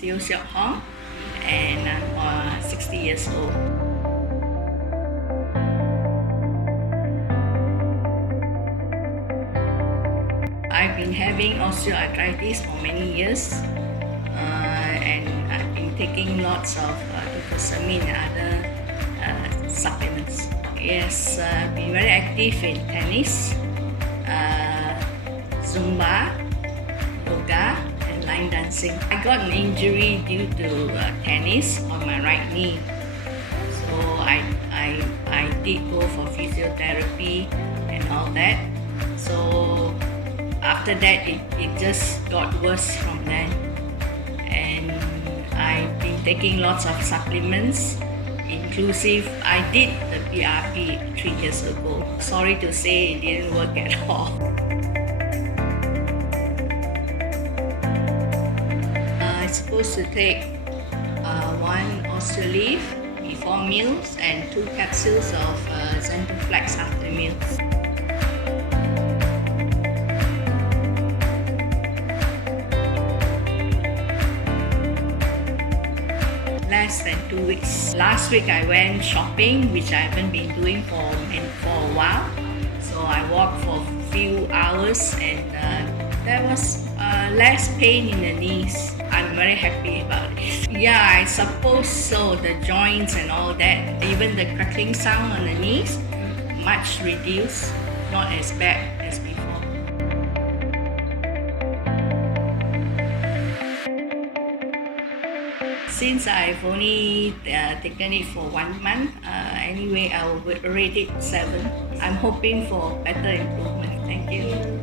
Teoh Siok Hong, and I'm 60 years old. I've been having osteoarthritis for many years, and I've been taking lots of glucosamine and other supplements. Yes, I've been very active in tennis, Zumba, yoga, and line dancing. I got an injury due to tennis on my right knee, so I did go for physiotherapy and all that. So after that, it just got worse from then, and I've been taking lots of supplements, inclusive I did the PRP 3 years ago. Sorry to say it didn't work at all. I'm supposed to take 1 Osteoleaf before meals and 2 capsules of Xantoflex after meals. Less than 2 weeks. Last week I went shopping, which I haven't been doing for a while. So I walked for a few hours, and there was less pain in the knees. I'm very happy about it. Yeah, I suppose so. The joints and all that, even the crackling sound on the knees, much reduced, not as bad as before. Since I've only taken it for 1 month, anyway, I will rate it 7. I'm hoping for better improvement. Thank you.